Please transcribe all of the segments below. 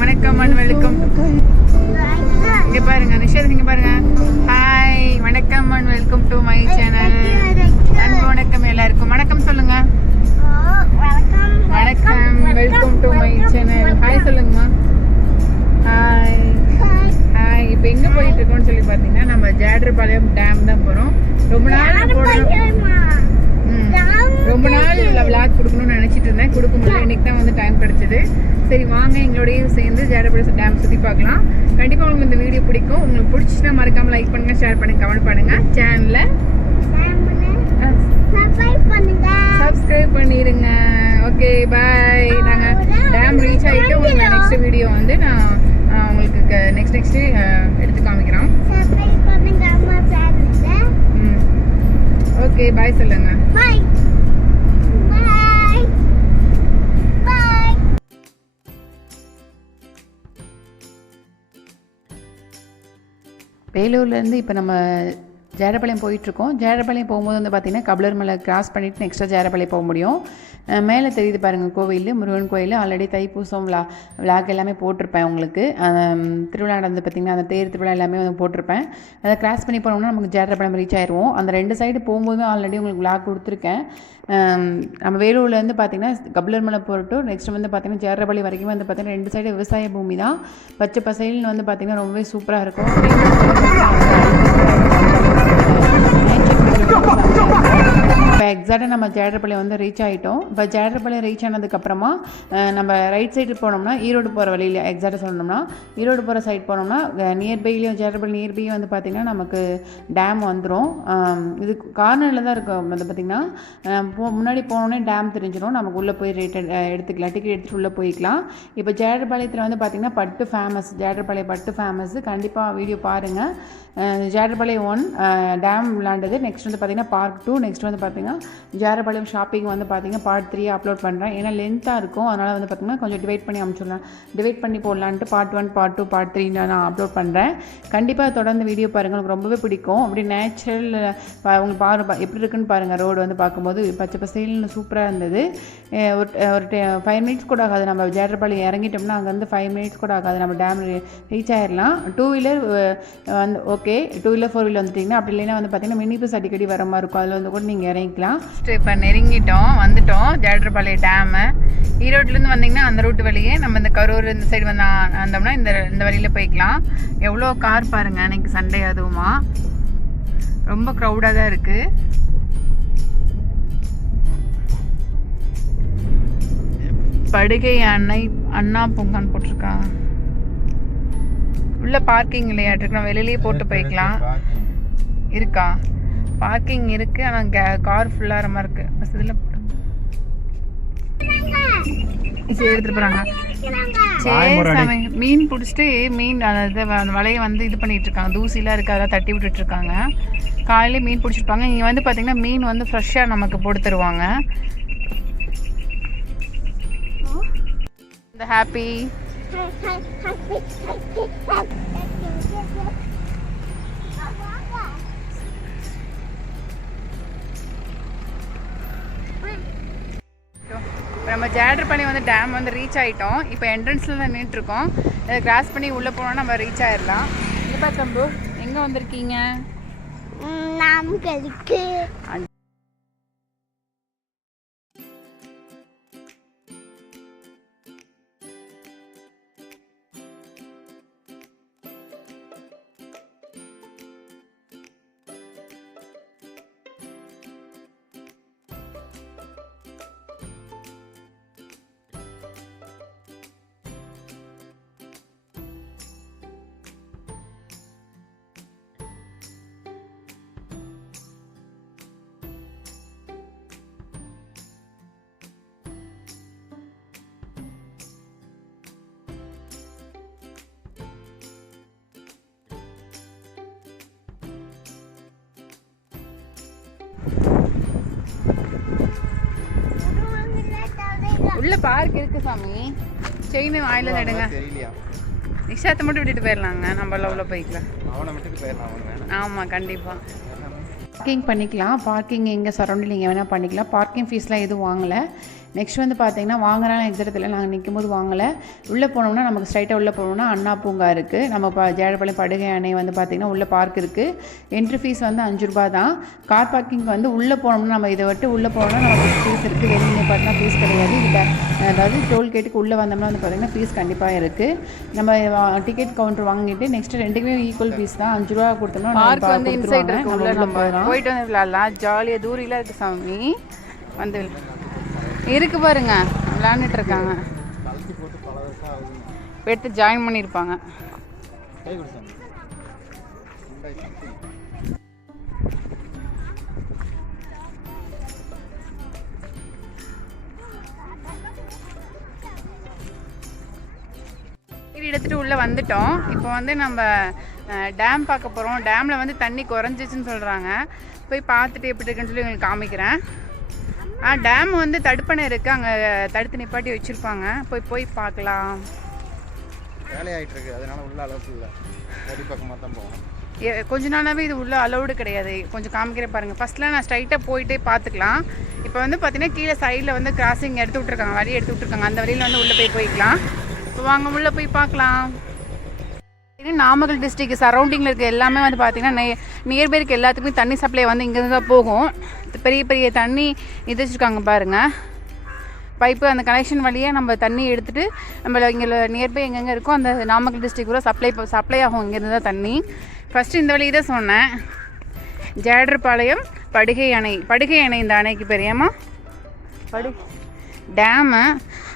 வணக்கம் and welcome. இங்கே பாருங்க நிஷாத், இங்கே பாருங்க. ஹாய், வணக்கம் and welcome to my channel. அன்பு வணக்கம் எல்லாருக்கும். வணக்கம் சொல்லுங்க. வணக்கம், welcome to my channel. Hi சொல்லுங்கம்மா. Hi hi. இப்போ எங்கே போயிட்டு இருக்கோம்னு சொல்லி பார்த்தீங்கன்னா நம்ம ஜேடர்பாளையம் டேம் தான் போகிறோம். ரொம்ப நாள் விளாக் கொடுக்கணும்னு நினச்சிட்டு இருந்தேன், கொடுக்க முடியல. இன்னைக்கு தான் வந்து டைம் கிடச்சிது. சரி வாங்க எங்களோடய சேர்ந்து ஜேடர்பாளையம் டேம் சுற்றி பார்க்கலாம். கண்டிப்பாக உங்களுக்கு இந்த வீடியோ பிடிக்கும். உங்களுக்கு பிடிச்சிச்சுன்னா மறக்காமல் லைக் பண்ணுங்கள், ஷேர் பண்ணுங்கள், கமெண்ட் பண்ணுங்கள். சேனலில் சப்ஸ்கிரைப் பண்ணிடுங்க. Okay bye. நாங்கள் டேம் ரீச் ஆகிட்டு உங்களுக்கு நெக்ஸ்ட் வீடியோ வந்து நான் உங்களுக்கு நெக்ஸ்ட் எடுத்து காமிக்கிறோம். ஓகே பாய் சொல்லுங்க. பாய். வேலூர்லேருந்து இப்போ நம்ம ஜேடர்பாளையம் போயிட்டுருக்கோம். ஜேடர்பாளையம் போகும்போது வந்து பார்த்திங்கன்னா கபிலர் மலை கிராஸ் பண்ணிவிட்டு நெக்ஸ்ட்டாக ஜேடர்பாளையம் போக முடியும். மேலே தெரியுது பாருங்கள் கோவில், முருகன் கோயில். ஆல்ரெடி தைப்பூசம் விளாக் எல்லாமே போட்டிருப்பேன் உங்களுக்கு. திருவிழா நடந்து பார்த்திங்கன்னா அந்த தேர் திருவிழா எல்லாமே வந்து போட்டிருப்பேன். அதை கிராஸ் பண்ணி போனோம்னா நமக்கு ஜேடர்பாளையம் ரீச் ஆயிடுவோம். அந்த ரெண்டு சைடு போகும்போது ஆல்ரெடி உங்களுக்கு விளாக் கொடுத்துருக்கேன். நம்ம வேலூர்லேருந்து பார்த்திங்கன்னா கபிலர் மலை போட்டு நெக்ஸ்ட் வந்து பார்த்திங்கன்னா ஜேடர்பாளையம் வரைக்கும் வந்து பார்த்திங்கன்னா ரெண்டு சைடு விவசாய பூமி தான். பச்சை பசைல்னு வந்து பார்த்திங்கன்னா ரொம்பவே சூப்பராக இருக்கும். இப்போ எக்ஸாக்டாக நம்ம ஜேடர்பாளையம் வந்து ரீச் ஆகிட்டோம். இப்போ ஜேடர்பாளையம் ரீச் ஆனதுக்கப்புறமா நம்ம ரைட் சைடு போனோம்னா ஈரோடு போகிற வழியில் எக்ஸாக்டாக சொல்லணும்னா ஈரோடு போகிற சைட் போனோம்னா நியர்பைலேயும் ஜேடர்பாளையம் நியர்பையும் வந்து பார்த்திங்கன்னா நமக்கு டேம் வந்துடும். இது கார்னரில் தான் இருக்கும். வந்து பார்த்திங்கன்னா முன்னாடி போனோடனே டேம் தெரிஞ்சிடும். நமக்கு உள்ளே போய் ரேட் எடுத்துக்கலாம், டிக்கெட் எடுத்துகிட்டு உள்ளே போய்க்கலாம். இப்போ ஜேடர்பாளையத்தில் வந்து பார்த்திங்கன்னா பட்டு ஃபேமஸ், ஜேடர்பாளையம் பட்டு ஃபேமஸ். கண்டிப்பாக வீடியோ பாருங்கள். ஜேடர்பாளையம் 1 டேம் விளாண்டது. நெக்ஸ்ட் வந்து பார்த்திங்கன்னா பார்ட் 2. நெக்ஸ்ட் வந்து பார்த்திங்கன்னா ஜேடர்பாளையம் ஷாப்பிங் வந்து பார்த்திங்கன்னா பார்ட் 3 அப்லோட் பண்ணுறேன். ஏன்னா லென்த்தாக இருக்கும், அதனால் வந்து பார்த்திங்கன்னா கொஞ்சம் டிவைட் பண்ணி அனுப்பிச்சிடலாம், டிவைட் பண்ணி போடலான்ட்டு பார்ட் 1 பார்ட் 2 பார்ட் 3 நான் அப்லோட் பண்ணுறேன். கண்டிப்பாக தொடர்ந்து வீடியோ பாருங்கள், உங்களுக்கு ரொம்பவே பிடிக்கும். அப்படி நேச்சுரல் உங்களுக்கு எப்படி இருக்குன்னு பாருங்கள். ரோடு வந்து பார்க்கும்போது பச்சை பசேல்னு சூப்பராக இருந்தது. ஒரு 5 மினிட்ஸ் கூட ஆகாது. நம்ம ஜேடர்பாளையம் இறங்கிட்டோம்னா அங்கேருந்து 5 மினிட்ஸ் கூட ஆகாது, நம்ம டேம் ரீச் ஆகிடலாம். 2 வீலர் வந்து ஓகே, 2 வீலர் 4 வீலர் வந்துட்டிங்கன்னா, அப்படி இல்லைன்னா வந்து பார்த்திங்கன்னா மினி பஸ் அடிக்கடி வர மாதிரி இருக்கும், அதில் வந்து கூட நீங்கள் இறங்கிக்கலாம். இப்போ நெருங்கிட்டோம், வந்துட்டோம் ஜேடர்பாளையம் டேமு. ஈரோட்லேருந்து வந்திங்கன்னா அந்த ரூட்டு வழியே நம்ம இந்த கரூர் இந்த சைடு வந்தோம்னா இந்த வழியில் போய்க்கலாம். எவ்வளோ கார் பாருங்கள், அன்றைக்கி சண்டே அதுவுமா ரொம்ப க்ரௌடாக தான் இருக்குது. படுகை அண்ணா பூங்கான்னு போட்டிருக்காங்க. உள்ள பார்க்கிங் இல்லையாட்டிருக்கு, நம்ம வெளியிலேயே போட்டு போய்க்கலாம். இருக்கா? பார்க்கிங் இருக்குது, ஆனால் கார் ஃபுல்லாகிற மாதிரி இருக்குது. பஸ் இதில் சரி எடுத்துகிட்டு போகிறாங்க. சரி சாமி, மீன் பிடிச்சிட்டு மீன் அதாவது அந்த வலையை வந்து இது பண்ணிகிட்டு இருக்காங்க. தூசிலாம் இருக்குது, அதெல்லாம் தட்டி விட்டுட்ருக்காங்க. காலையிலே மீன் பிடிச்சிருப்பாங்க. இங்கே வந்து பார்த்திங்கன்னா மீன் வந்து ஃப்ரெஷ்ஷாக நமக்கு போட்டு தருவாங்க. இந்த ஹாப்பி நம்ம ஜேடர்பாளையம் வந்து டேம் வந்து ரீச் ஆகிட்டோம். இப்போ என்ட்ரன்ஸில் தான் நின்றுட்டுருக்கோம். இதை கிராஸ் பண்ணி உள்ளே போனோம்னா நம்ம ரீச் ஆகிடலாம். இப்போ தம்பு எங்கே வந்திருக்கீங்க? உள்ள பார்க் இருக்கு சாமி. செயின் வாயில நடுங்க. நிஷாத்தை மட்டும் விட்டுட்டு போயிடலாங்க, நம்ம உள்ள போய்க்கலாம். ஆமாம் கண்டிப்பாக. பார்க்கிங் பண்ணிக்கலாம். பார்க்கிங் எங்கே சரௌண்டிங் எங்கே வேணால் பண்ணிக்கலாம். பார்க்கிங் ஃபீஸ்லாம் எதுவும் வாங்கலை. நெக்ஸ்ட் வந்து பார்த்திங்கன்னா வாங்குறாங்க எக்ஸாக்டில் நாங்கள் நிற்கும் போது வாங்கலை. உள்ளே போனோம்னா நமக்கு ஸ்ட்ரைட்டாக உள்ளே போனோம்னா அண்ணா பூங்கா இருக்குது. நம்ம ஜேடர்பாளையம் படுகை அணை வந்து பார்த்திங்கன்னா உள்ளே பார்க் இருக்குது. என்ட்ரி ஃபீஸ் வந்து 5 ரூபா தான். கார் பார்க்கிங் வந்து உள்ளே போனோம்னா நம்ம இதை விட்டு உள்ளே போனோம்னா நமக்கு ஃபீஸ் இருக்குது. வெளியே பார்த்தா ஃபீஸ் கிடையாது. இல்லை அதாவது டோல்கேட்டுக்கு உள்ளே வந்தோம்னா வந்து பார்த்திங்கன்னா ஃபீஸ் கண்டிப்பாக இருக்குது. நம்ம டிக்கெட் கவுண்டர் வாங்கிட்டு நெக்ஸ்ட்டு ரெண்டுக்குமே ஈக்குவல் ஃபீஸ் தான். 5 ரூபா கொடுத்தோம்னா பார்க் வந்து இன்சைட் இருக்கு. உள்ள நம்ம போயிட்டு வந்து விளையாடலாம். ஜாலியாக தூரிலாம் இருக்குது சாமி. வந்து இருக்கு பாருங்க, விளையாண்டுட்டு இருக்காங்க. எடுத்து ஜாயின் பண்ணியிருப்பாங்க. இது எடுத்துகிட்டு உள்ளே வந்துட்டோம். இப்போ வந்து நம்ம டேம் பார்க்க போகிறோம். டேமில் வந்து தண்ணி குறைஞ்சிச்சின்னு சொல்கிறாங்க. போய் பார்த்துட்டு எப்படி இருக்குன்னு சொல்லி உங்களுக்கு காமிக்கிறேன். டேம் வந்து தடுப்பணை இருக்குது. அங்கே தடுத்து நிப்பாட்டி வச்சுருப்பாங்க. போய் பார்க்கலாம். வேலையாகிட்டு இருக்குது, அதனால் உள்ள அளவுக்கு இல்லை. வரி பக்கமாக தான் போகணும். கொஞ்ச நாளாகவே இது உள்ள அலௌடு கிடையாது. கொஞ்சம் காமிக்கிறேன் பாருங்கள். ஃபஸ்ட்டில் நான் ஸ்ட்ரைட்டாக போயிட்டே பார்த்துக்கலாம். இப்போ வந்து பார்த்திங்கன்னா கீழே சைடில் வந்து கிராசிங் எடுத்து விட்ருக்காங்க, வழி எடுத்து விட்ருக்காங்க. அந்த வழியில் வந்து உள்ளே போய்க்கலாம். இப்போ வாங்க உள்ளே போய் பார்க்கலாம். நாமக்கல் டிஸ்ட்ரிக்ட் சரௌண்டிங்கில் இருக்க எல்லாமே வந்து பார்த்திங்கன்னா நியர்பை இருக்க எல்லாத்துக்குமே தண்ணி சப்ளை வந்து இங்கேருந்து தான் போகும். பெரிய பெரிய தண்ணி இது வச்சுருக்காங்க பாருங்கள், பைப்பு. அந்த கனெக்ஷன் வழியாக நம்ம தண்ணி எடுத்துகிட்டு நம்ம இங்கே நியர்பை எங்கெங்கே இருக்கோ அந்த நாமக்கல் டிஸ்ட்ரிக்ட் கூட சப்ளை ஆகும். இங்கேருந்து தான் தண்ணி. ஃபஸ்ட்டு இந்த வழி தான் சொன்னேன். ஜேடர்பாளையம் படுகை அணை இந்த அணைக்கு பெரியம்மா டேமு.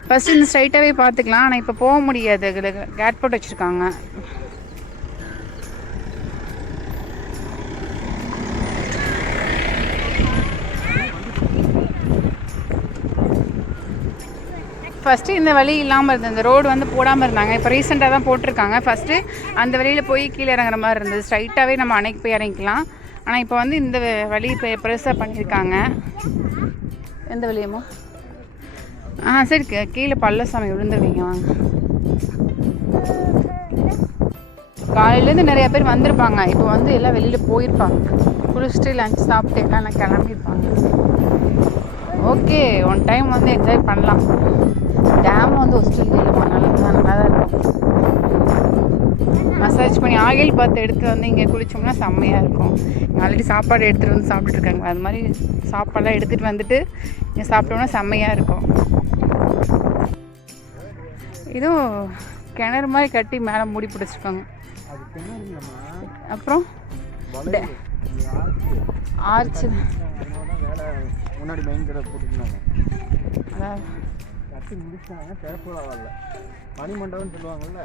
ஃபஸ்ட்டு இந்த ஸ்ட்ரைட்டாகவே பார்த்துக்கலாம். ஆனால் இப்போ போக முடியாது, கேட் போட்டு வச்சுருக்காங்க. ஃபஸ்ட்டு இந்த வழி இல்லாமல் இருந்தது. இந்த ரோடு வந்து போடாமல் இருந்தாங்க. இப்போ ரீசெண்டாக தான் போட்டிருக்காங்க. ஃபஸ்ட்டு அந்த வழியில் போய் கீழே இறங்குற மாதிரி இருந்தது. ஸ்ட்ரைட்டாகவே நம்ம அணைக்கு போய் இறங்கிக்கலாம். ஆனால் இப்போ வந்து இந்த வழி இப்போ பெருசாக பண்ணியிருக்காங்க. எந்த வழியம்மா? சரி, கீழே பள்ளசாமி விழுந்துருவீங்க வாங்க. காலையிலேருந்து நிறையா பேர் வந்திருப்பாங்க. இப்போ வந்து எல்லாம் வெளியில் போயிருப்பாங்க. குளிச்சுட்டு லஞ்ச் சாப்பிட்டு எல்லாம் கிளம்பியிருப்பாங்க. ஓகே, ஒன் டைம் வந்து என்ஜாய் பண்ணலாம். டேம் வந்து ஹாஸ்டல் இல்லைம்மா, நல்லா தான் இருக்கும். மசாஜ் பண்ணி ஆயில் பார்த்து எடுத்து வந்து இங்கே குளித்தோம்னா செம்மையாக இருக்கும். ஆல்ரெடி சாப்பாடு எடுத்துகிட்டு வந்து சாப்பிட்டுருக்காங்க. அது மாதிரி சாப்பாடெலாம் எடுத்துகிட்டு வந்துட்டு இங்கே சாப்பிட்டோம்னா செம்மையாக இருக்கும். இதுவும் கிணறு மாதிரி கட்டி மேலே மூடி பிடிச்சிருக்காங்க. அப்புறம் ஆர்ச்சு முன்னாடி மெயின் கடை போட்டுருந்தாங்க. அதான் கட்டி முடிச்சாங்க. கிழப்போல வரல, மணிமண்டபம்னு சொல்லுவாங்கல்ல,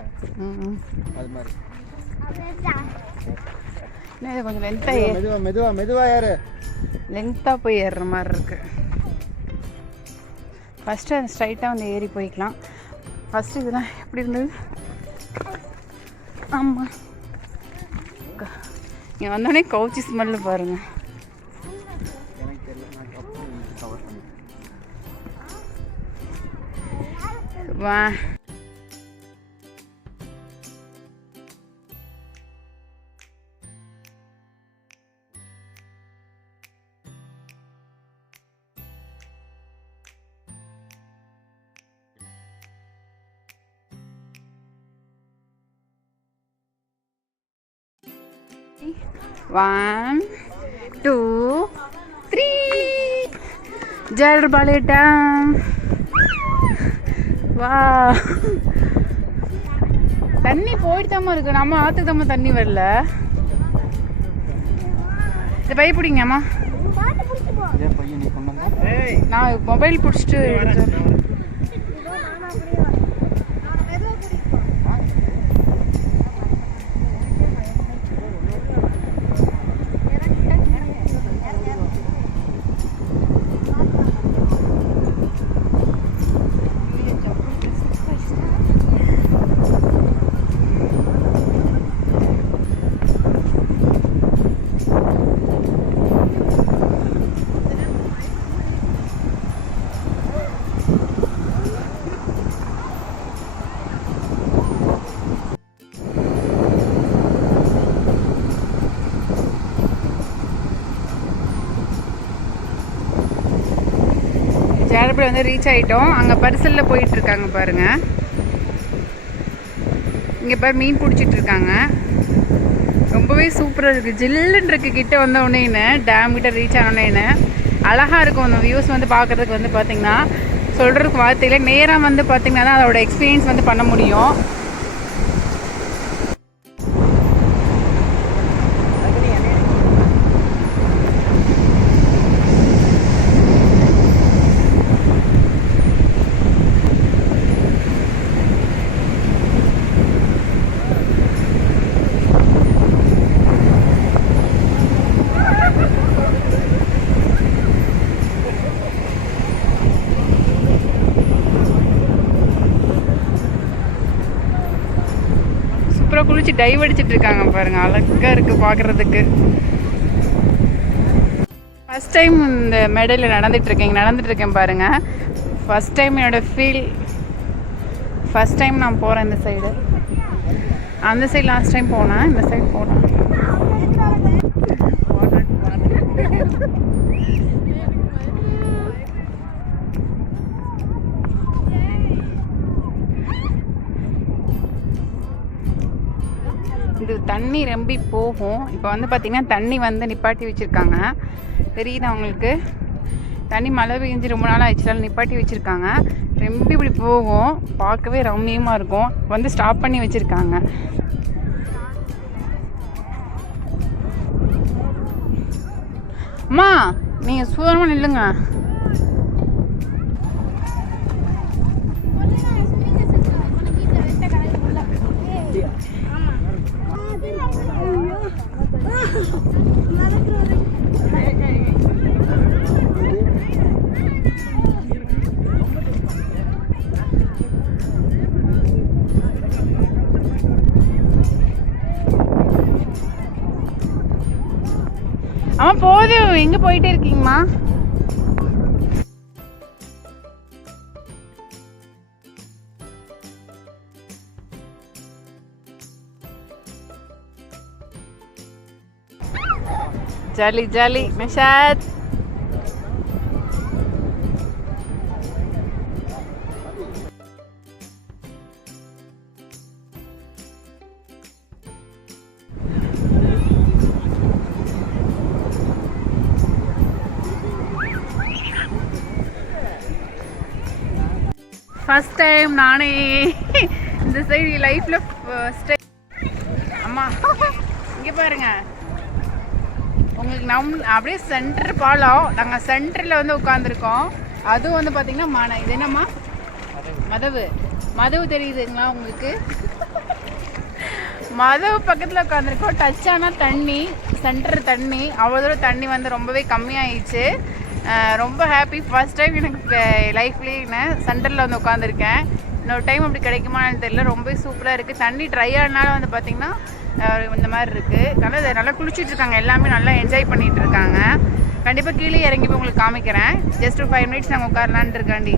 அது மாதிரி. இது கொஞ்சம் லென்த்தாக மெதுவாக யாரு லென்த்தாக போய் ஏறுற மாதிரி இருக்குது. ஃபஸ்ட்டு அது ஸ்ட்ரைட்டாக வந்து ஏறி போய்க்கலாம். ஃபஸ்ட்டு இதுதான் எப்படி இருந்தது? ஆமாம், இங்கே வந்தோடனே கவுச்சி ஸ்மெல்லு பாருங்கள். வா One, two, three. Jedarpalayam dam. வா, தண்ணி போயிட்டு தாம்மா இருக்கு. நம்ம ஆற்றுக்கு தாம்மா தண்ணி வரல. இந்த பை பிடிங்கம்மா. நான் மொபைல் பிடிச்சிட்டு ஜேடர்பள்ளி வந்து ரீச் ஆகிட்டோம். அங்கே பரிசலில் போயிட்டுருக்காங்க பாருங்கள். இங்கே பாரு மீன் பிடிச்சிட்டு இருக்காங்க. ரொம்பவே சூப்பராக இருக்குது. ஜில்லுன்னு இருக்குது. கிட்டே வந்த உடனேன்னு டேம் கிட்ட ரீச் ஆனோடனேன்னு அழகாக இருக்கும். அந்த வியூஸ் வந்து பார்க்குறதுக்கு வந்து பார்த்திங்கன்னா சொல்கிறதுக்கு வார்த்தையில் நேராக வந்து பார்த்திங்கன்னா தான் அதோட எக்ஸ்பீரியன்ஸ் வந்து பண்ண முடியும். குளிச்சு டைவ் அடிச்சிட்டு இருக்காங்க பாருங்க. அழகா இருக்கு பார்க்கறதுக்கு. ஃபர்ஸ்ட் டைம் இந்த மேடையில் நடந்துட்டு இருக்கேன் பாருங்க. ஃபர்ஸ்ட் டைம் என்னோட ஃபீல். ஃபர்ஸ்ட் டைம் நான் போகிறேன் இந்த சைடு. அந்த சைடு லாஸ்ட் டைம் போனேன். இந்த சைடு போனேன். இது தண்ணி ரொம்பி போகும். இப்போ வந்து பார்த்திங்கன்னா தண்ணி வந்து நிப்பாட்டி வச்சுருக்காங்க. தெரியுது அவங்களுக்கு? தண்ணி மழை பெஞ்சு ரொம்ப நாள் ஆயிடுச்சுனால நிப்பாட்டி வச்சுருக்காங்க. ரொம்ப இப்படி போகும். பார்க்கவே ரம்மியமாக இருக்கும். வந்து ஸ்டாப் பண்ணி வச்சுருக்காங்க. அம்மா நீங்கள் சூதனமாக நில்லுங்க. அம்மா போதும். எங்கே போயிட்டே இருக்கீங்கம்மா? Jolly jolly Nishad. First time நானே இந்த சைடு லைஃப்பில் ஃபர்ஸ்ட் டைம். அம்மா இங்கே பாருங்க. உங்களுக்கு அப்படியே சென்டர் பாலம். நாங்கள் சென்டரில் வந்து உட்காந்துருக்கோம். அதுவும் வந்து பார்த்திங்கன்னா இது என்னம்மா மதவு தெரியுதுங்களா உங்களுக்கு? மதவு பக்கத்தில் உட்காந்துருக்கோம். டச் ஆனால் தண்ணி, சென்டர் தண்ணி. அவ்வளோ தூரம் தண்ணி வந்து ரொம்பவே கம்மியாயிடுச்சு. ரொம்ப ஹாப்பி. ஃபர்ஸ்ட் டைம் எனக்கு லைஃப்லேயே நான் சென்டரில் வந்து உட்காந்துருக்கேன். இன்னொரு டைம் அப்படி கிடைக்குமான்னு தெரியல. ரொம்ப சூப்பராக இருக்குது. தண்ணி ட்ரை ஆனாலும் வந்து பார்த்திங்கன்னா இந்த மாதிரி இருக்குது. நல்லா குளிச்சுட்டு இருக்காங்க. எல்லாமே நல்லா என்ஜாய் பண்ணிகிட்டு இருக்காங்க. கண்டிப்பாக கீழே இறங்கி போய் உங்களுக்கு காமிக்கிறேன். ஜஸ்ட் ஒரு 5 மினிட்ஸ் நாங்கள் உட்காரலான்ட்டு இருக்காண்டி.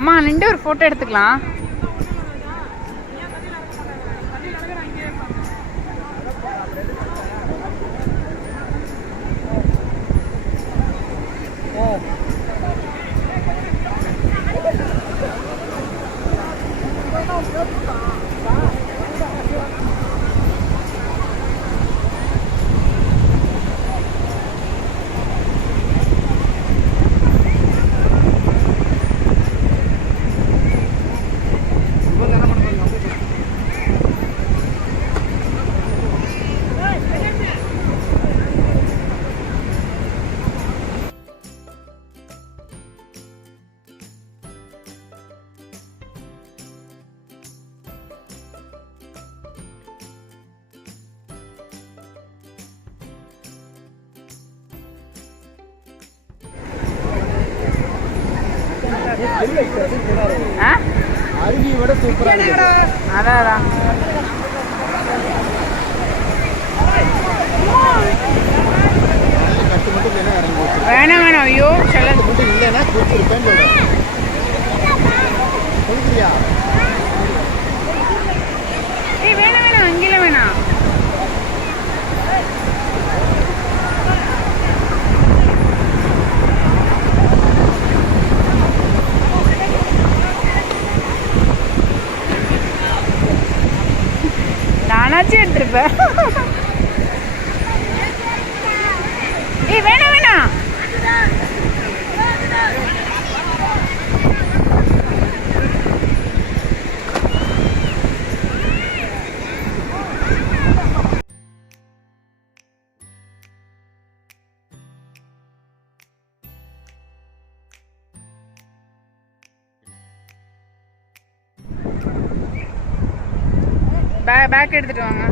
அம்மா நின்று ஒரு ஃபோட்டோ எடுத்துக்கலாம். ஆ அருவியை விட சூப்பராக இருக்குது. அதான் கட்டு மட்டும் இல்லைன்னா இறங்கி போச்சு. வேணாம் ஐயோ சொல்ல மட்டும் இல்லைன்னா குளிச்சிருப்பேன்னு சொல்கிறேன். குளிக்கிறியா? ஏய் வேணாம் அங்கேயும் வேணாம். நானாச்சும் எடுத்துருப்பேன். ஏய் வேணாம் பேக் எடுத்துட்டு வாங்க.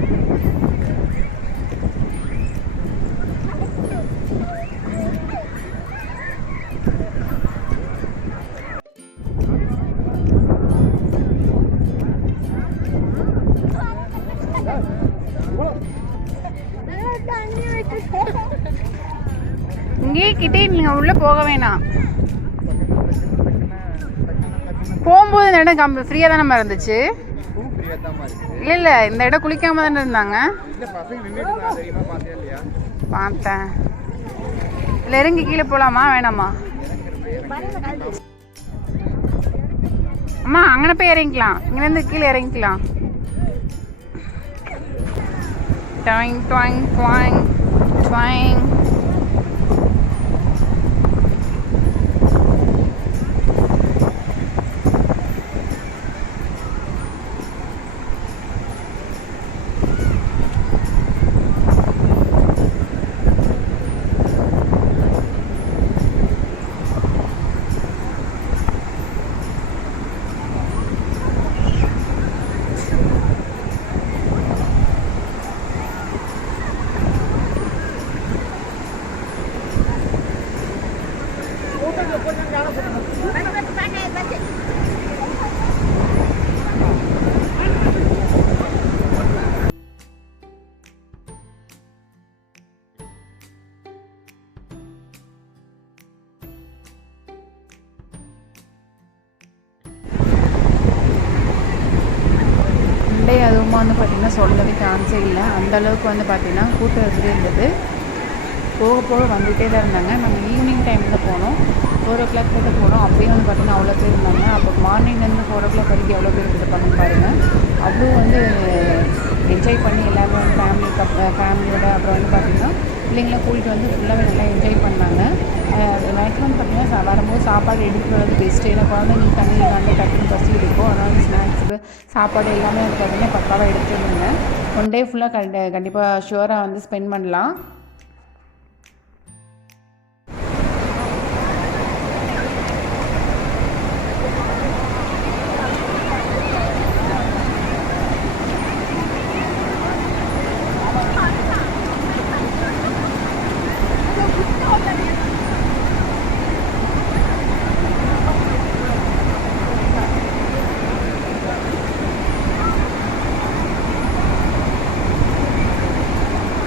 இங்கே கிட்டே நீங்க உள்ள போக வேணாம். போகும்போது இந்த இடம் ஃப்ரீயா தானே இருந்துச்சு. இல்ல இந்த இடம் குளிக்காம தானே இருந்தாங்க. பார்த்தேன். இல்லை இறங்கி கீழே போகலாமா வேணாமா? அம்மா அங்கே போய் இறங்கிக்கலாம். இங்கேருந்து கீழே இறங்கிக்கலாம். டாயிங் டாயிங் டாயிங் டாயிங். அதுவும் வந்து பார்த்திங்கன்னா சொல்லவே சான்ஸே இல்லை. அந்தளவுக்கு வந்து பார்த்திங்கன்னா கூட்டம் இருந்தது. போக போக வந்துகிட்டே தான் இருந்தாங்க. நாங்கள் ஈவினிங் டைமில் போனோம். 4 o'clock கிட்ட போனோம். அப்படியே வந்து பார்த்திங்கன்னா அவ்வளோ பேர் இருந்தாங்க. அப்போ மார்னிங்லேருந்து 4 o'clock வரைக்கும் எவ்வளோ பேர் இருந்திருப்பாங்கன்னு பாருங்கள். அவ்வளோ வந்து என்ஜாய் பண்ணி எல்லாருமே வந்து ஃபேமிலியோட அப்புறம் வந்து பார்த்திங்கன்னா பிள்ளைங்களை கூட்டிகிட்டு வந்து ஃபுல்லாகவே நல்லா என்ஜாய் பண்ணாங்க. மேக்ஸிமம் பார்த்திங்கன்னா வரும்போது சாப்பாடு எடுத்துகிட்டு வரது பெஸ்ட்டு. ஏன்னா குழந்தைங்களுக்கு தண்ணி இல்லாமல் டக்குன்னு பசி இருக்கும். அதனால் ஸ்நாக்ஸு சாப்பாடு எல்லாமே வந்து பார்த்திங்கன்னா பக்காவாக எடுத்துகிட்டு இருந்தேன். 1 day ஃபுல்லாக கண்டிப்பாக ஷுவராக வந்து ஸ்பெண்ட் பண்ணலாம்.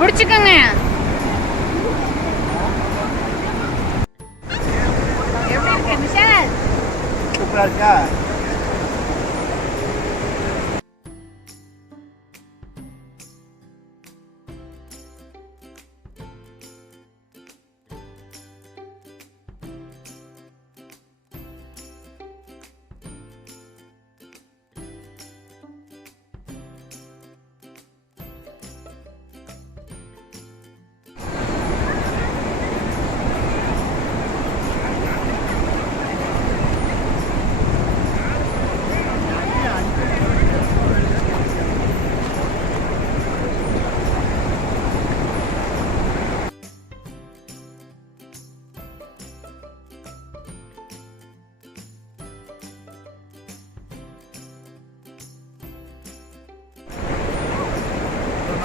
பிடிச்சிக்கோங்க. எப்படி இருக்கு நிஷால்? சூப்பராக இருக்கா?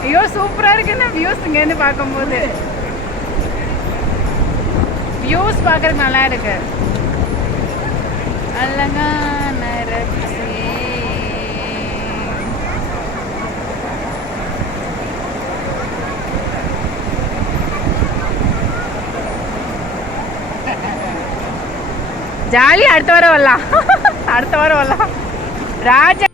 ஐயோ சூப்பராக இருக்குன்னு வியூஸ் இங்கேருந்து பார்க்கும்போது வியூஸ் பார்க்குறதுக்கு நல்லா இருக்கு. அழகான ரப்சே. ஜாலி. அடுத்த வாரம் வரலாம். அடுத்த வாரம் வரலாம். ராஜா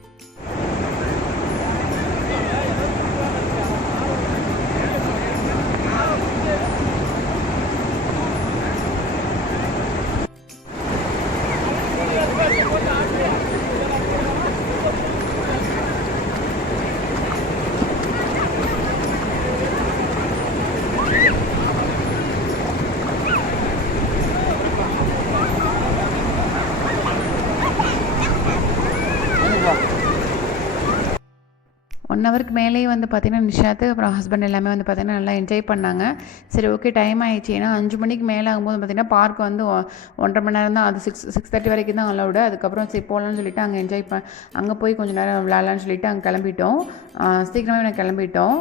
ஒன் ஹவருக்கு மேலேயே வந்து பார்த்திங்கன்னா நிஷாத்து அப்புறம் ஹஸ்பண்ட் எல்லாமே வந்து பார்த்திங்கன்னா நல்லா என்ஜாய் பண்ணாங்க. சரி ஓகே டைம் ஆகிடுச்சு. ஏன்னா 5 மணிக்கு மேலே ஆகும்போது பார்த்திங்கன்னா பார்க் வந்து 1.5 மணி நேரம் தான். அது 6:30 வரைக்கும் தான் அலௌடு. அதுக்கப்புறம் சரி போகலான்னு சொல்லிவிட்டு அங்கே அங்கே போய் கொஞ்சம் நேரம் விளையாடலான்னு சொல்லிவிட்டு அங்கே கிளம்பிட்டோம். சீக்கிரமே நான் கிளம்பிட்டோம்.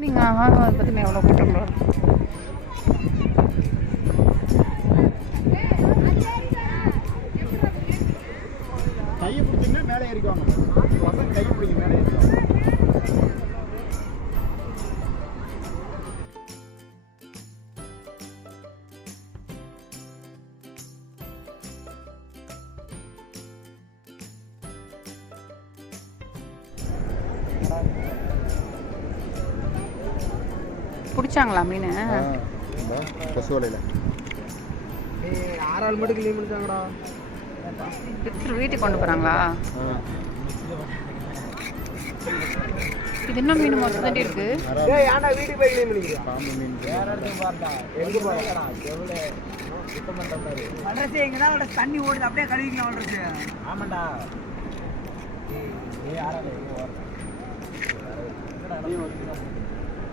நீங்கள் அதை பற்றி எவ்வளோ கூட்டம் வரும். கையை பிடிச்சிங்கன்னா மேலே ஏறிக்குவாங்க. பசங்க கை பிடிங்க மேலே ஏறிக்குவாங்க. பிடிச்சாங்களா மீன்? கொசு வலையில் 6 மட்டும் கிளீன் பண்ணிட்டாங்கடா. வீட்டுக்கு கொண்டு போகிறாங்களா? இது என்ன மீன் மொத்தம் இருக்கு? வீட்டுக்கு போய் கிளீன் பண்ணிக்கிறேன். பாம்பு மீன் எங்கே போகிறா? வளர்ச்சி எங்கே தான் தண்ணி ஓடுது அப்படியே கழுவிக்கலாம். வளர்ச்சி ஆமாண்டா.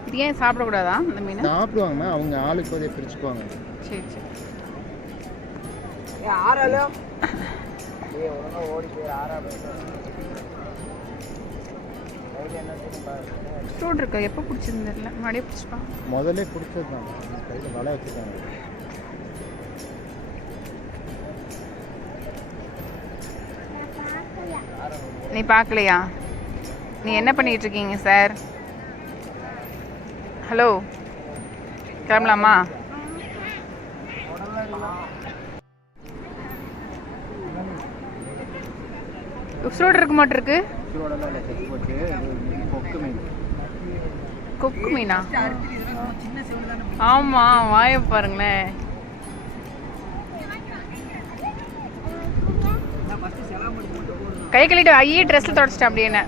இது ஏன் சாப்பிடக்கூடாதா இந்த மீன்? சாப்பிடுவாங்கண்ணா, அவங்க ஆளுக்கு போதே பிரிச்சுக்குவாங்க. சரி சரி. ஃப்ரூட் இருக்கா? எப்போ பிடிச்சிருந்து தெரியல. மறுபடியும் பிடிச்சிப்பாங்க. முதல்ல பிடிச்சது தான். கையில் வலை வச்சுருக்காங்க. நீ பார்க்கலையா? நீ என்ன பண்ணிட்டு இருக்கீங்க சார்? ஹலோ, கிளம்பலாமா? உசுரோடு இருக்க மாட்டிருக்கு. கொக்கு மீனா? ஆமா, வாய பாருங்களேன். கை கழிட்டு ஐயே ட்ரெஸ்ல தொடச்சிட்டேன் அப்படி என்ன.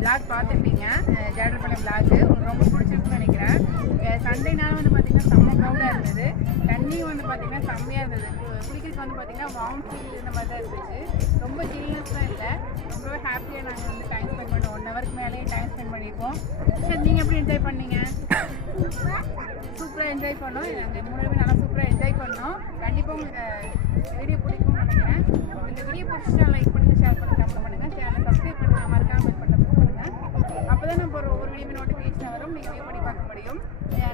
விளாக் பார்த்துருப்பீங்க, ஜேடர்பாளையம் விளாக் உங்களுக்கு ரொம்ப பிடிச்சிருக்குன்னு நினைக்கிறேன். சண்டேனால வந்து பார்த்திங்கன்னா செம்ம க்ரௌடாக இருந்தது. தண்ணியும் வந்து பார்த்திங்கன்னா செம்மையாக இருந்தது. குளிக்கிறதுக்கு வந்து பார்த்திங்கன்னா வார்ம் ஃபீல் இந்த மாதிரி தான் இருந்துச்சு. ரொம்ப சில்னஸ்லாம் இல்லை, ரொம்பவே ஹாப்பியாக நாங்கள் வந்து டைம் ஸ்பெண்ட் பண்ணோம். 1 ஹவருக்கு மேலேயே டைம் ஸ்பெண்ட் பண்ணியிருக்கோம். சரி, நீங்கள் எப்படி என்ஜாய் பண்ணீங்க? சூப்பராக என்ஜாய் பண்ணோம். நாங்கள் 3 பேரும் நல்லா சூப்பராக என்ஜாய் பண்ணோம். கண்டிப்பாக உங்களுக்கு வீடியோ பிடிக்கும்னு நினைக்கிறேன். இந்த வீடியோ பிடிச்சிட்டா லைக் பண்ணுங்கள், ஷேர் பண்ணுங்கள், கமெண்ட் பண்ணுங்கள். சேனலை சப்ஸ்கிரைப் பண்ணுங்கள், மறக்காம பெல் பட்டனை ப்ரெஸ் பண்ணுங்கள். அப்போ தான் நம்ம ஒரு வீடியோ நோட்டிஃபிகேஷன் வரும், நீங்கள் வியூ பண்ணி பார்க்க முடியும்.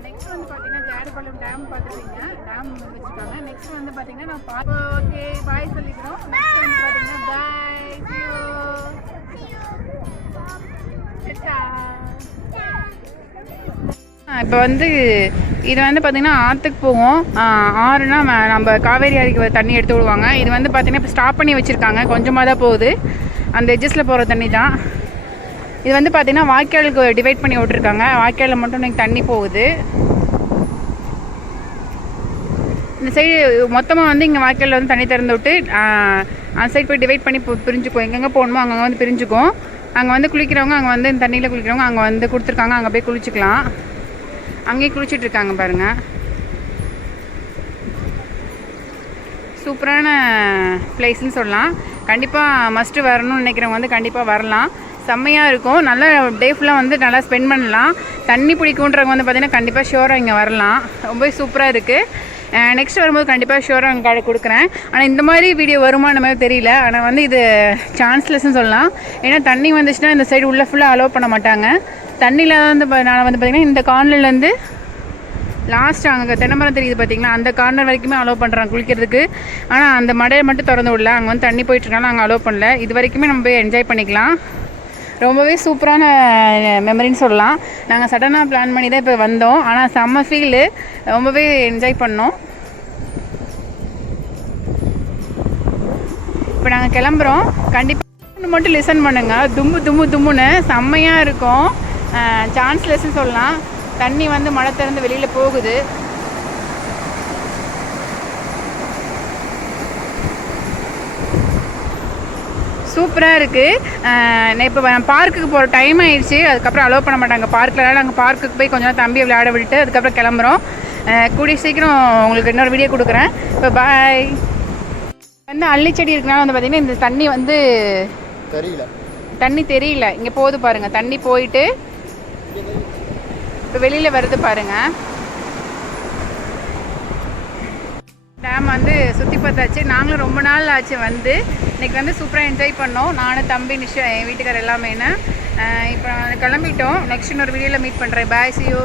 நெக்ஸ்ட் வந்து பார்த்தீங்கன்னா ஜேடர்பாளையம் டேம் பார்த்துருக்கீங்க, டேம் வச்சுருக்காங்க. நெக்ஸ்ட் வந்து பார்த்தீங்கன்னா நான் ஓகே பாய் சொல்லிக்கிறோம். நெக்ஸ்ட் வந்து பார்த்தீங்கன்னா பாய். இப்போ வந்து இது வந்து பார்த்திங்கன்னா ஆற்றுக்கு போவோம். ஆறுனா நம்ம காவேரி அருகே தண்ணி எடுத்து விடுவாங்க. இது வந்து பார்த்திங்கன்னா இப்போ ஸ்டாப் பண்ணி வச்சுருக்காங்க, கொஞ்சமாக தான் போகுது, அந்த எட்ஜஸில் போகிற தண்ணி தான். இது வந்து பார்த்திங்கன்னா வாய்க்காலுக்கு டிவைட் பண்ணி விட்ருக்காங்க, வாய்க்காலில் மட்டும் எனக்கு தண்ணி போகுது. இந்த சைடு மொத்தமாக வந்து இங்கே வாய்க்காலில் வந்து தண்ணி திறந்து விட்டு அந்த சைடு போய் டிவைட் பண்ணி பிரிஞ்சுக்கும். எங்கெங்கே போகணுமோ அங்கங்கே வந்து பிரிஞ்சுக்கும். அங்கே வந்து குளிக்கிறவங்க அங்கே வந்து இந்த தண்ணியில் குளிக்கிறவங்க அங்கே வந்து கொடுத்துருக்காங்க, அங்கே போய் குளிச்சுக்கலாம். அங்கேயே குளிச்சுட்டு இருக்காங்க பாருங்கள். சூப்பரான பிளேஸ்ன்னு சொல்லலாம். கண்டிப்பாக மஸ்ட்டு வரணும்னு நினைக்கிறவங்க வந்து கண்டிப்பாக வரலாம். செம்மையாக இருக்கும், நல்லா டே ஃபுல்லாக வந்து நல்லா ஸ்பெண்ட் பண்ணலாம். தண்ணி பிடிக்குன்றவங்க வந்து பார்த்திங்கன்னா கண்டிப்பாக ஷோராக இங்கே வரலாம். ரொம்பவே சூப்பராக இருக்குது. நெக்ஸ்ட் வரும்போது கண்டிப்பாக ஷோராக அங்கே கொடுக்குறேன். ஆனால் இந்த மாதிரி வீடியோ வருமான மாதிரி தெரியல. ஆனால் வந்து இது சான்ஸ்லெஸ்ன்னு சொல்லலாம். ஏன்னா தண்ணி வந்துச்சுன்னா இந்த சைடு உள்ளே ஃபுல்லாக அலோவ் பண்ண மாட்டாங்க. தண்ணியில் வந்து நான் வந்து பார்த்திங்கன்னா இந்த கார்னர்லேருந்து லாஸ்ட் அங்கே தென்னமரம் தெரியுது பார்த்திங்களா, அந்த கார்னர் வரைக்குமே அலோவ் பண்ணுறாங்க குளிக்கிறதுக்கு. ஆனால் அந்த மடையை மட்டும் திறந்து விடல, அங்கே வந்து தண்ணி போயிட்டுருக்காங்க, அங்கே அலோவ் பண்ணல. இது வரைக்குமே நம்ம போய் என்ஜாய் பண்ணிக்கலாம். ரொம்பவே சூப்பரான மெமரின்னு சொல்லலாம். நாங்கள் சடனாக பிளான் பண்ணி தான் இப்போ வந்தோம். ஆனால் செம்ம ஃபீலு, ரொம்பவே என்ஜாய் பண்ணோம். இப்போ நாங்கள் கிளம்புறோம். கண்டிப்பாக மட்டும் லிசன் பண்ணுங்கள், தும்மு தும்மு தும்முன்னு செம்மையாக இருக்கும். சான்ஸ்லெஸ்ன்னு சொல்லலாம். தண்ணி வந்து மழை திறந்து வெளியில் போகுது. சூப்பராக இருக்குது. இப்போ பார்க்குக்கு போகிற டைம் ஆயிடுச்சு, அதுக்கப்புறம் அலோவ் பண்ண மாட்டாங்க பார்க்கில். நாங்கள் பார்க்குக்கு போய் கொஞ்சம் தம்பியை விளையாட விட்டுட்டு அதுக்கப்புறம் கிளம்புறோம். கூடிய சீக்கிரம் உங்களுக்கு இன்னொரு வீடியோ கொடுக்குறேன். இப்போ பாய். வந்து அள்ளி செடி இருக்கனால வந்து பார்த்திங்கன்னா இந்த தண்ணி வந்து தெரியல. இங்கே போகுது பாருங்கள், தண்ணி போயிட்டு இப்போ வெளியில் வருது பாருங்கள். டேம் வந்து சுற்றி பார்த்தாச்சு. நாங்களும் ரொம்ப நாள் ஆச்சு வந்து. இன்றைக்கி வந்து சூப்பராக என்ஜாய் பண்ணோம், நானும் தம்பி நிஷா என் வீட்டுக்கார் எல்லாமே. இப்போ கிளம்பிட்டோம். நெக்ஸ்ட் இன்னொரு வீடியோவில் மீட் பண்ணுறேன். பாய், see you.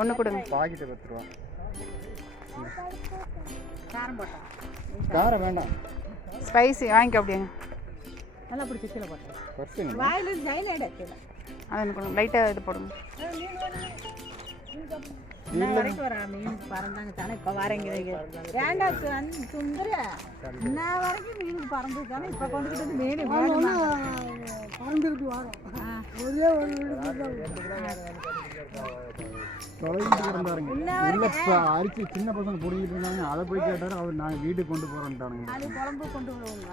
ஒன்று கொடுங்க. பாக்கெட்டு 10 ரூபா. காரம் வேண்டாம், ஸ்பைசி வாங்கிக்க. அப்படியே நல்லா பிடிச்சி கீழே போட்டேன். ஃபர்ஸ்ட் வாயில் ஜெயின் எடுத்து அதை எனக்கு கொடுங்க, லைட்டாக இது போடுங்க. இன்ன வரைக்கும் வர மீன் பறந்தாங்க தானே, இப்போ வரேங்க வேண்டாம் சுந்தர. இன்ன வரைக்கும் மீன் பறந்துருக்கானே, இப்போ கொண்டுக்கிட்டு வந்து மீன் பறந்துருக்கு வரோம். ஒரே ஒரு அரிசி சின்ன பசங்க பிடிக்கிட்டு இருந்தாங்க, அதை போய் கேட்டாரு. அவர் நாங்கள் வீட்டுக்கு கொண்டு போகிறோன்ட்டானுங்க. அது குழம்பு கொண்டு வருவோங்க.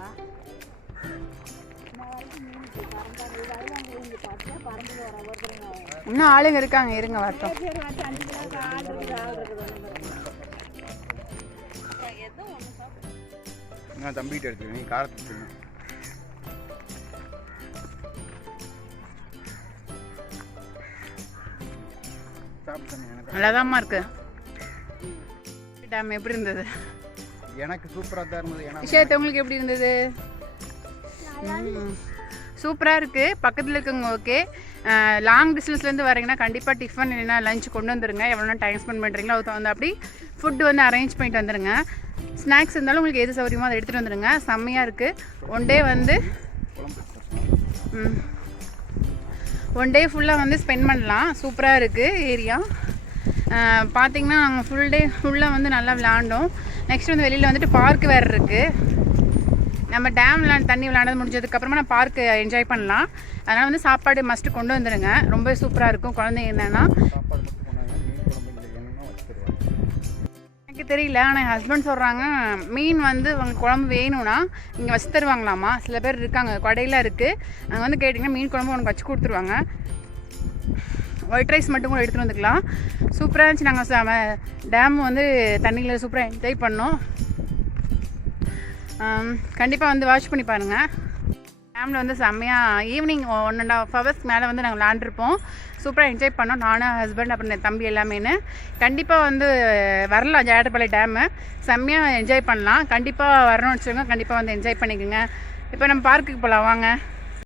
இன்னும் ஆளுங்க இருக்காங்க, இருங்க வரட்டும். நான் தம்பிகிட்ட எடுத்துக்கிறேன், நீ காரத்துக்கு நல்லாதாம்மா இருக்கு. டேம் எப்படி இருந்தது? எனக்கு சூப்பராக தான் இருந்தது. விஷயத்தை உங்களுக்கு எப்படி இருந்தது? சூப்பராக இருக்குது. பக்கத்தில் இருக்குங்க. ஓகே, லாங் டிஸ்டன்ஸ்லேருந்து வரீங்கன்னா கண்டிப்பாக டிஃபன் இல்லைன்னா லஞ்ச் கொண்டு வந்துடுங்க. எவ்வளோ டைம் ஸ்பெண்ட் பண்ணுறீங்களோ அதுக்கு வந்து அப்படி ஃபுட்டு வந்து அரேஞ்ச் பண்ணிட்டு வந்துடுங்க. ஸ்நாக்ஸ் இருந்தாலும் உங்களுக்கு எது சௌகரியமோ அதை எடுத்துகிட்டு வந்துடுங்க. செம்மையாக இருக்குது. ஒன் டே ஃபுல்லாக வந்து ஸ்பெண்ட் பண்ணலாம். சூப்பராக இருக்குது ஏரியா. பார்த்திங்கன்னா நாங்கள் ஃபுல் டே ஃபுல்லாக வந்து நல்லா விளாண்டோம். நெக்ஸ்ட் வந்து வெளியில் வந்துட்டு பார்க் வேறு இருக்குது. நம்ம டேமில் தண்ணி விளையாண்டது முடிஞ்சதுக்கப்புறமா நான் பார்க்கு என்ஜாய் பண்ணலாம். அதனால் வந்து சாப்பாடு மஸ்ட்டு கொண்டு வந்துடுங்க, ரொம்ப சூப்பராக இருக்கும். குழந்தைங்க என்னென்னா சாப்பாடு மட்டும் கொண்டாங்க, மீன் குழம்பு இங்கே வேணும்னா வச்சு தருவாங்க. எனக்கு தெரியல, ஆனால் என் ஹஸ்பண்ட் சொல்கிறாங்க மீன் வந்து அவங்க குழம்பு வேணும்னா இங்கே வச்சு தருவாங்களாமா. சில பேர் இருக்காங்க, கடையில் இருக்குது, அங்கே வந்து கேட்டிங்கன்னா மீன் குழம்பு உனக்கு வச்சு கொடுத்துருவாங்க. ஒயிட் ரைஸ் மட்டும் கூட எடுத்துகிட்டு வந்துக்கலாம். சூப்பராக இருந்துச்சு. நாங்கள் டேம் வந்து தண்ணியில் சூப்பராக என்ஜாய் பண்ணோம். கண்டிப்பாக வந்து வாட்ச் பண்ணி பாருங்கள். டேமில் வந்து செம்மையாக ஈவினிங் 1.5 hours மேலே வந்து நாங்கள் விளாண்டுருப்போம். சூப்பராக என்ஜாய் பண்ணோம், நானும் ஹஸ்பண்ட் அப்புறம் என் தம்பி எல்லாமேன்னு. கண்டிப்பாக வந்து வரலாம் ஜேடர்பாளைய டேமு, செம்மையாக என்ஜாய் பண்ணலாம். கண்டிப்பாக வரணும்னு வச்சுக்கோங்க, கண்டிப்பாக வந்து என்ஜாய் பண்ணிக்கோங்க. இப்போ நம்ம பார்க்குக்கு போகலாம் வாங்க.